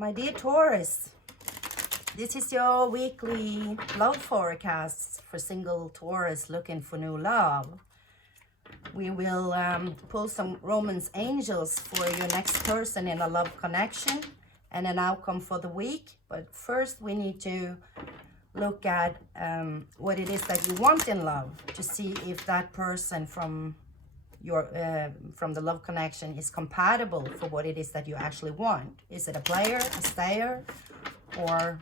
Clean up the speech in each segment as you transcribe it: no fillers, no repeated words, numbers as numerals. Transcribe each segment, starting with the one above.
My dear Taurus, this is your weekly love forecast for single Taurus looking for new love. We will pull some Romance angels for your next person in a love connection and an outcome for the week. But first we need to look at what it is that you want in love to see if that person from the love connection is compatible for what it is that you actually want. Is it a player, a stayer, or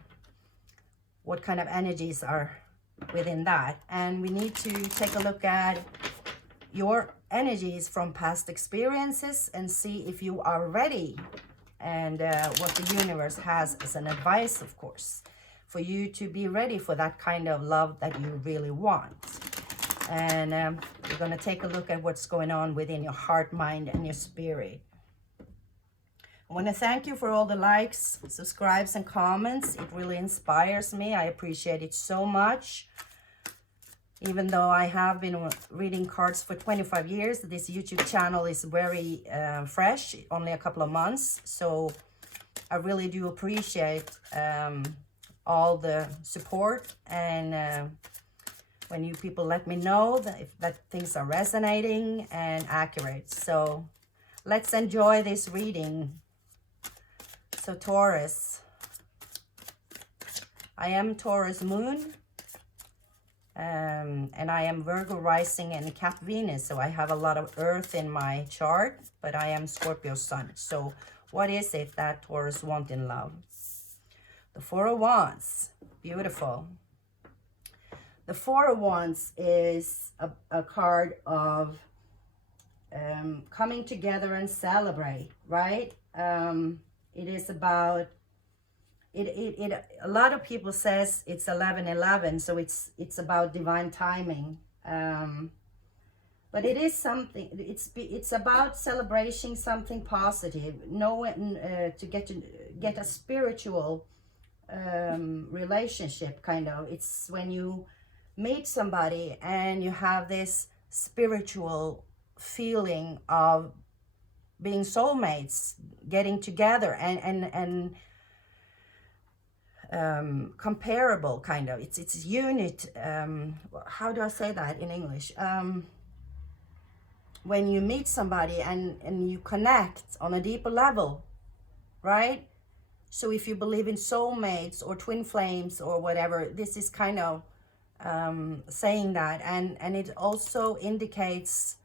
what kind of energies are within that? And we need to take a look at your energies from past experiences and see if you are ready, and what the universe has as an advice, of course, for you to be ready for that kind of love that you really want. And we're going to take a look at what's going on within your heart, mind, and your spirit. I want to thank you for all the likes, subscribes, and comments. It really inspires me. I appreciate it so much. Even though I have been reading cards for 25 years, this YouTube channel is very fresh, only a couple of months. So I really do appreciate all the support, and when you people let me know that things are resonating and accurate. So let's enjoy this reading. So Taurus, I am Taurus moon, and I am Virgo rising and Cap Venus. So I have a lot of earth in my chart, but I am Scorpio sun. So what is it that Taurus want in love? The Four of Wands, beautiful. The Four of Wands is a card of coming together and celebrate, right? It is about, a lot of people says it's 11/11, so it's about divine timing. But it is something, it's about celebrating something positive, knowing to get a spiritual relationship, kind of. It's when you meet somebody and you have this spiritual feeling of being soulmates, getting together, and comparable, kind of. It's unit. How do I say that in English? When you meet somebody and you connect on a deeper level, right? So if you believe in soulmates or twin flames or whatever, this is kind of saying that, and it also indicates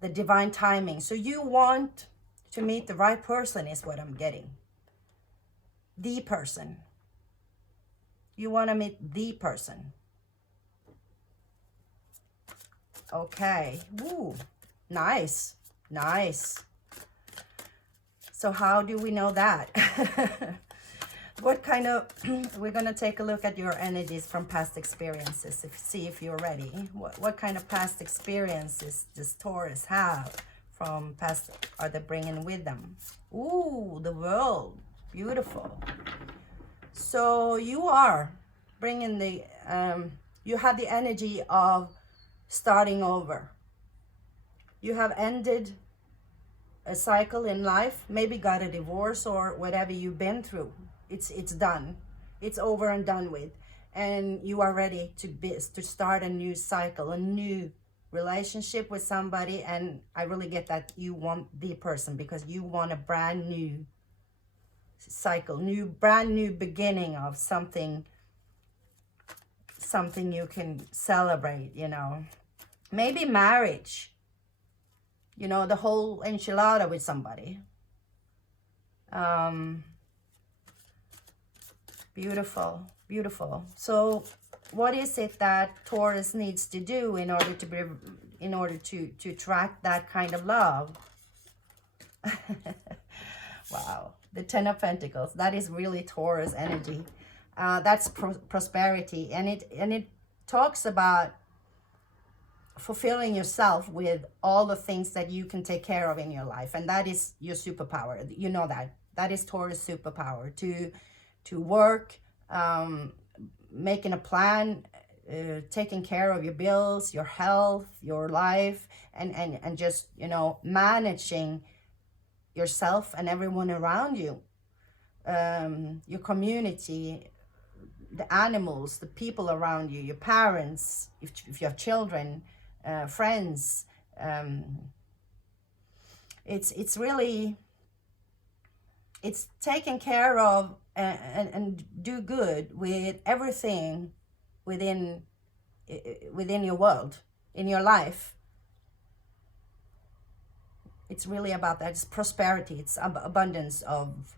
the divine timing. So you want to meet the right person is what I'm getting. The person. You want to meet the person. Okay. Woo. Nice. Nice. So how do we know that? What kind of, we're going to take a look at your energies from past experiences, see if you're ready. What kind of past experiences does Taurus have from past, are they bringing with them? Ooh, the World, beautiful. So you are bringing the, you have the energy of starting over. You have ended a cycle in life, maybe got a divorce or whatever you've been through. It's done. It's over and done with. And you are ready to start a new cycle, a new relationship with somebody. And I really get that you want the person because you want a brand new cycle, brand new beginning of something you can celebrate, you know. Maybe marriage, you know, the whole enchilada with somebody. Beautiful, beautiful. So what is it that Taurus needs to do in order to attract that kind of love? Wow, the Ten of Pentacles. That is really Taurus energy. That's prosperity, and it talks about fulfilling yourself with all the things that you can take care of in your life, and that is your superpower. You know that is Taurus superpower, to work, making a plan, taking care of your bills, your health, your life, and just, you know, managing yourself and everyone around you. your community, the animals, the people around you, your parents, if you have children, friends. It's really, it's taken care of, and do good with everything within your world, in your life. It's really about that. It's prosperity. It's abundance of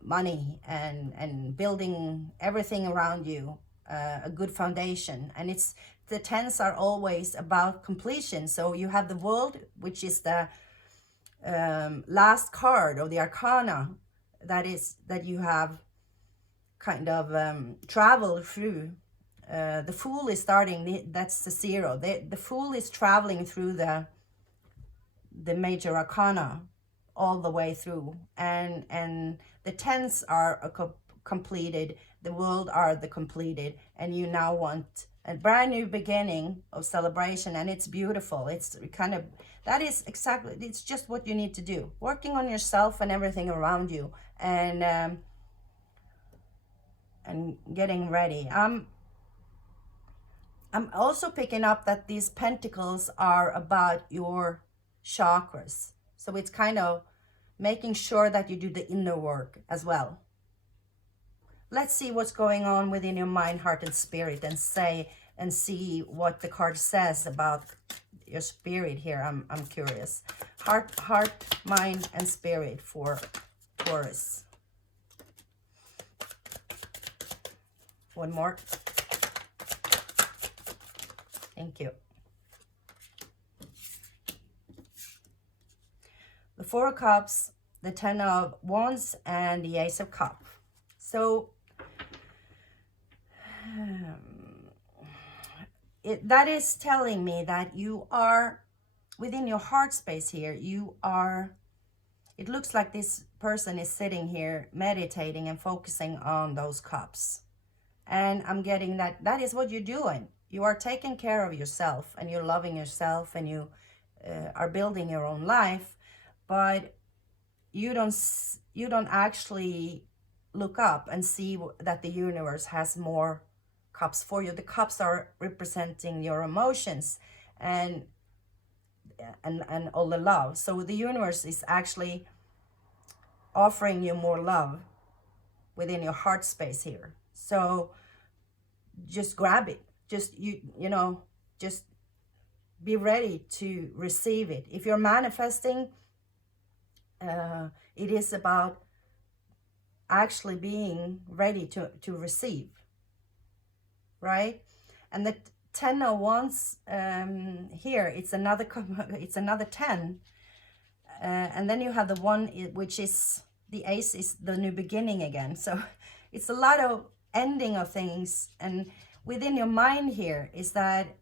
money, and building everything around you, a good foundation. And it's, the tens are always about completion. So you have the world, which is the last card of the arcana, that you have kind of traveled through. The Fool is starting, that's the zero. The Fool is traveling through the major arcana all the way through, and the tens are completed, the world are the completed, and you now want a brand new beginning of celebration. And it's beautiful. It's kind of, that is exactly, it's just what you need to do, working on yourself and everything around you, and getting ready. I'm also picking up that these pentacles are about your chakras. So it's kind of making sure that you do the inner work as well. Let's see what's going on within your mind, heart, and spirit, and see what the card says about your spirit here. I'm curious. Heart, mind, and spirit for Taurus. One more. Thank you. The Four of Cups, the Ten of Wands, and the Ace of Cups. So that is telling me that you are within your heart space here. You are, it looks like this person is sitting here meditating and focusing on those cups. And I'm getting that that is what you're doing. You are taking care of yourself, and you're loving yourself, and you are building your own life. But you don't actually look up and see that the universe has more cups for you. The cups are representing your emotions and all the love. So the universe is actually offering you more love within your heart space here. So just grab it. Just you know, just be ready to receive it. If you're manifesting, it is about actually being ready to receive, right? And the Ten of Wands here, it's another 10, and then you have the one which is the Ace, is the new beginning again. So it's a lot of ending of things, and within your mind here is that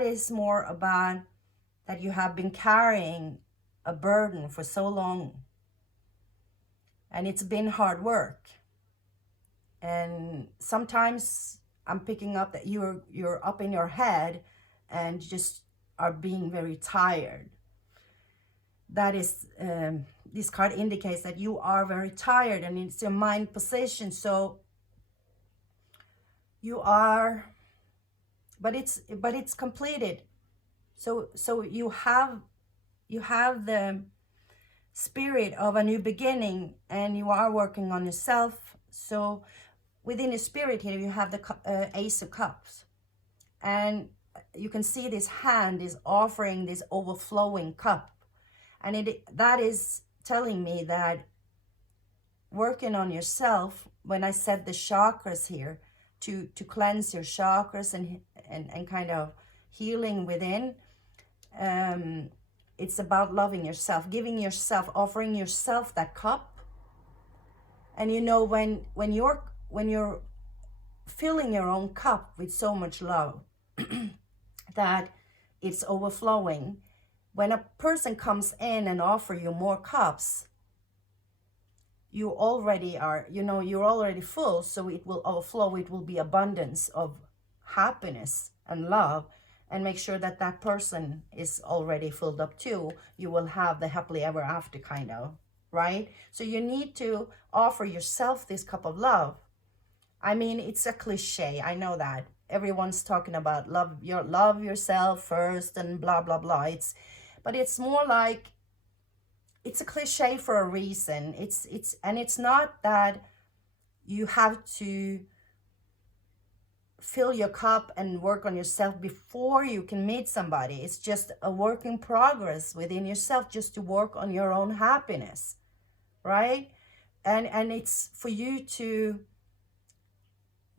is more about that you have been carrying a burden for so long, and it's been hard work. And sometimes I'm picking up that you're up in your head and just are being very tired. That is, this card indicates that you are very tired, and it's your mind position. So you are, but it's completed. So you have the spirit of a new beginning, and you are working on yourself. So within the spirit here, you have the Ace of Cups, and you can see this hand is offering this overflowing cup, and that is telling me that working on yourself, when I said the chakras here, to cleanse your chakras and kind of healing within, it's about loving yourself, giving yourself, offering yourself that cup. And you know, when you're filling your own cup with so much love that it's overflowing, when a person comes in and offer you more cups, you already are, you know, you're already full, so it will overflow. It will be abundance of happiness and love. And make sure that that person is already filled up too. You will have the happily ever after kind of right? So you need to offer yourself this cup of love. I mean, it's a cliche, I know that. Everyone's talking about love yourself first and blah blah blah. But it's more like, it's a cliche for a reason. It's not that you have to fill your cup and work on yourself before you can meet somebody. It's just a work in progress within yourself, just to work on your own happiness, right? And it's for you to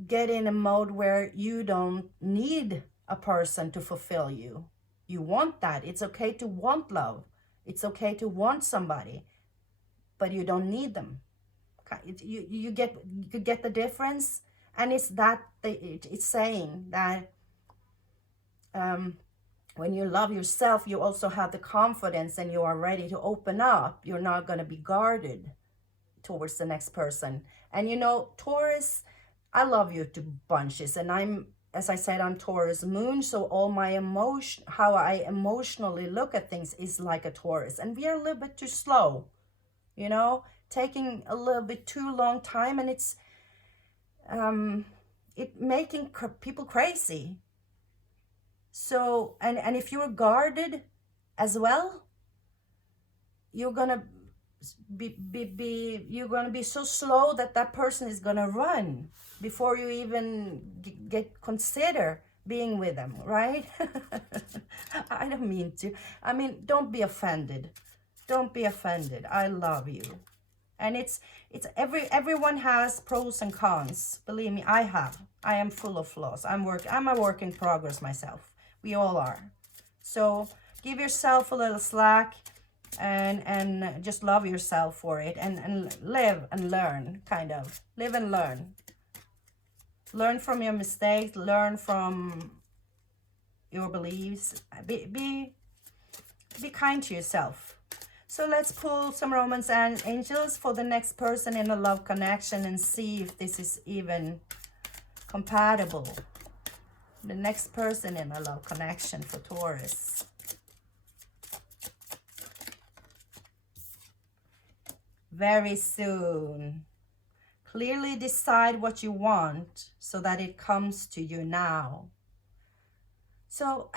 get in a mode where you don't need a person to fulfill you. You want that. It's okay to want love. It's okay to want somebody, but you don't need them. You get the difference. And it's that it's saying that when you love yourself, you also have the confidence and you are ready to open up. You're not going to be guarded towards the next person. And you know, Taurus, I love you to bunches, and as I said, I'm Taurus moon, so all my emotion, how I emotionally look at things is like a Taurus, and we are a little bit too slow, you know, taking a little bit too long time, and it's it making people crazy. So and if you're guarded as well, you're gonna you're gonna be so slow that that person is gonna run before you even consider being with them, right? I don't mean to. I mean, don't be offended. Don't be offended. I love you. And it's everyone has pros and cons. Believe me, I am full of flaws. I'm a work in progress myself. We all are. So give yourself a little slack and just love yourself for it, and live and learn, kind of. Live and learn. Learn from your mistakes, learn from your beliefs. Be kind to yourself. So let's pull some romance and angels for the next person in a love connection and see if this is even compatible. The next person in a love connection for Taurus. Very soon. Clearly decide what you want so that it comes to you now. So,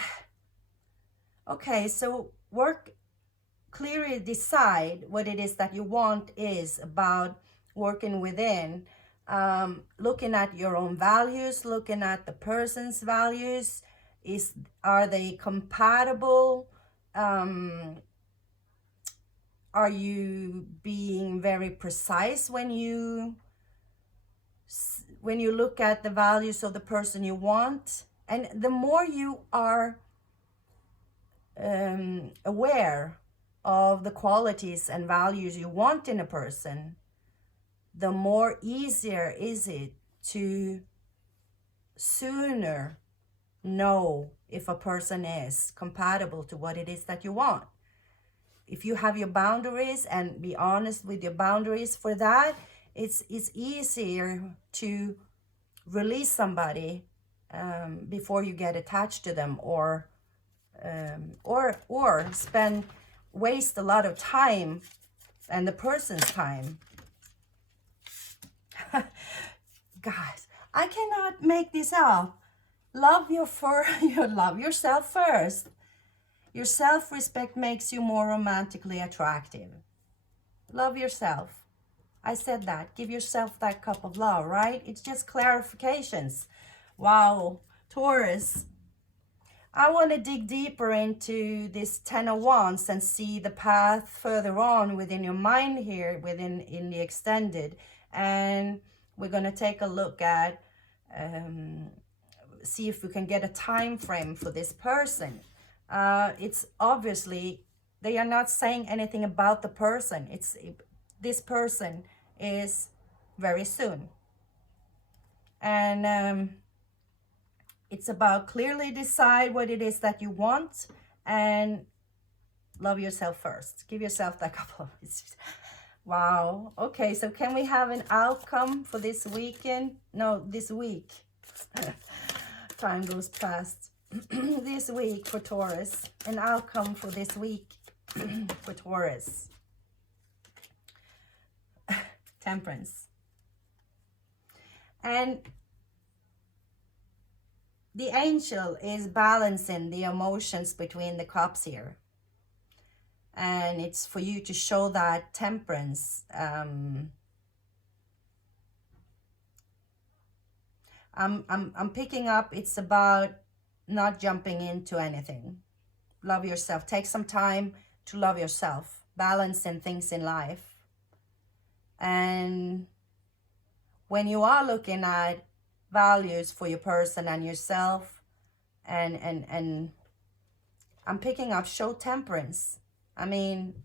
okay, so clearly decide what it is that you want is about working within, looking at your own values, looking at the person's values. Are they compatible? Are you being very precise when you look at the values of the person you want? And the more you are aware of the qualities and values you want in a person, the more easier is it to sooner know if a person is compatible to what it is that you want. If you have your boundaries and be honest with your boundaries for that, it's easier to release somebody before you get attached to them, or waste a lot of time and the person's time. Guys, I cannot make this up. Love love yourself first. Your self-respect makes you more romantically attractive. Love yourself. I said that. Give yourself that cup of love, right? It's just clarifications. Wow, Taurus. I want to dig deeper into this 10 of Wands and see the path further on within your mind here, in the extended. And we're going to take a look at, see if we can get a time frame for this person. It's obviously, they are not saying anything about the person. This person is very soon. And it's about clearly decide what it is that you want and love yourself first. Give yourself that couple of... Wow. Okay, so can we have an outcome for this weekend? No, this week. Time goes past. This week for Taurus. An outcome for this week for Taurus. Temperance. And the angel is balancing the emotions between the cups here. And it's for you to show that temperance. I'm picking up, it's about not jumping into anything. Love yourself. Take some time to love yourself. Balancing things in life. And when you are looking at values for your person and yourself, and I'm picking up, show temperance. I mean,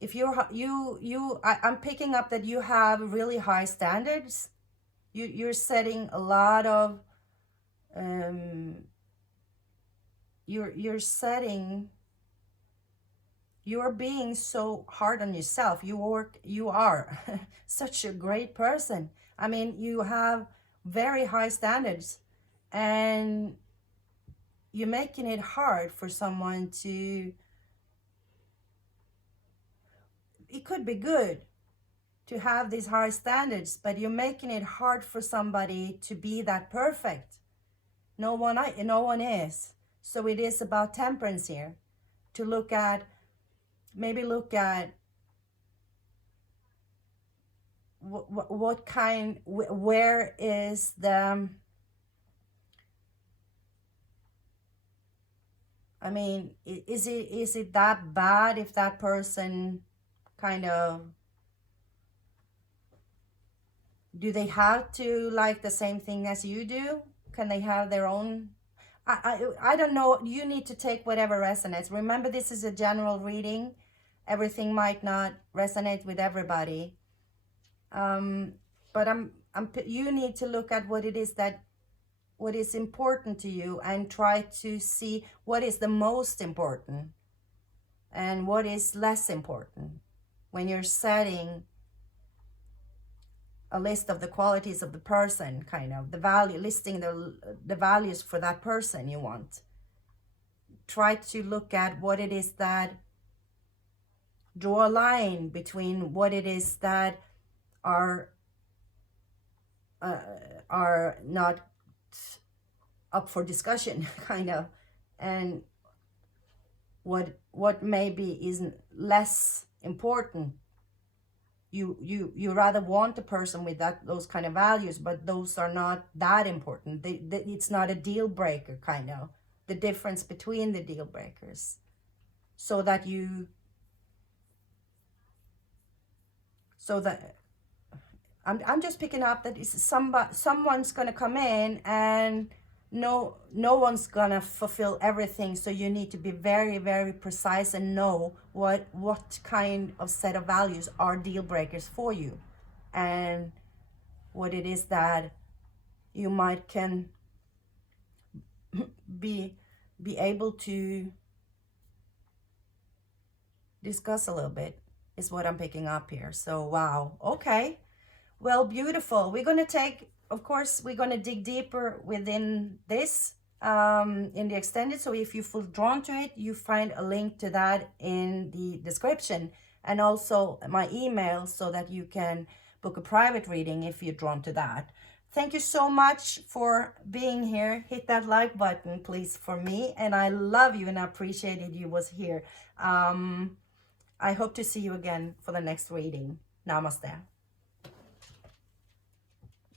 if I'm picking up that you have really high standards. You're setting a lot of you're being so hard on yourself. You are such a great person. I mean, you have very high standards, and you're making it hard for someone to, it could be good to have these high standards, but you're making it hard for somebody to be that perfect. No one is. So it is about temperance here, to maybe look at what kind, where is the, I mean, is it that bad if that person kind of, do they have to like the same thing as you do? Can they have their own? I don't know. You need to take whatever resonates. Remember, this is a general reading. Everything might not resonate with everybody. But you need to look at what it is what is important to you, and try to see what is the most important and what is less important when you're setting a list of the qualities of the person, kind of the value, listing the values for that person you want. Try to look at what it is that, draw a line between what it is that are not up for discussion, kind of, and what maybe isn't less important. You rather want a person with those kind of values, but those are not that important. It's not a deal breaker, kind of, the difference between the deal breakers, so that I'm just picking up that someone's gonna come in, and no one's gonna fulfill everything. So you need to be very, very precise and know what kind of set of values are deal breakers for you, and what it is that you can be able to discuss a little bit, is what I'm picking up here. So wow, okay, well, beautiful. We're gonna take, of course, we're gonna dig deeper within this in the extended. So if you feel drawn to it, you find a link to that in the description, and also my email, so that you can book a private reading if you're drawn to that. Thank you so much for being here. Hit that like button, please, for me. And I love you and I appreciated you was here. I hope to see you again for the next reading. Namaste.